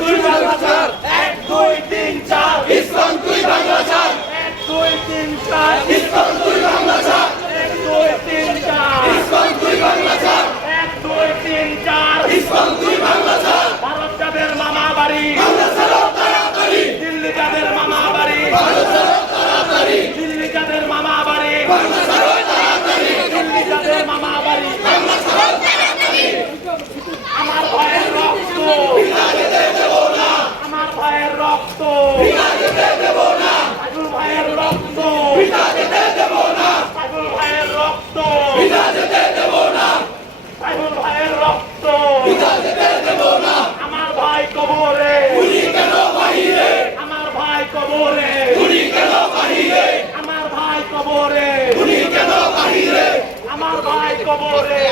তুই বাংলা ছাড় 1 2 3 4 ইসকন তুই বাংলা ছাড় 1 2 3 4 ইসকন তুই বাংলা ছাড় 1 2 3 4 ইসকন তুই বাংলা ছাড় 1 2 3 4 ইসকন তুই বাংলা ছাড় ভারত যাদের মামা বাড়ি বাংলা ছাড়ো তাড়াতাড়ি দিল্লি যাদের মামা বাড়ি বাংলা ছাড়ো তাড়াতাড়ি দিল্লি যাদের মামা বাড়ি বাংলা ছাড়ো তাড়াতাড়ি দিল্লি যাদের মামা বাড়ি বাংলা ছাড়ো তাড়াতাড়ি আমার ভাইয়ের রক্ত বিনা যেতে দেব না আমার ভাইয়ের রক্ত বিনা যেতে দেব না আজুল ভাইয়ের রক্ত বিনা যেতে দেব না আজুল ভাইয়ের রক্ত বিনা যেতে দেব না আজুল ভাইয়ের রক্ত বিনা যেতে দেব না আমার ভাই কবরে গুলি কেন বাহিরে আমার ভাই কবরে গুলি কেন বাহিরে আমার ভাই কবরে গুলি কেন বাহিরে আমার ভাই কবরে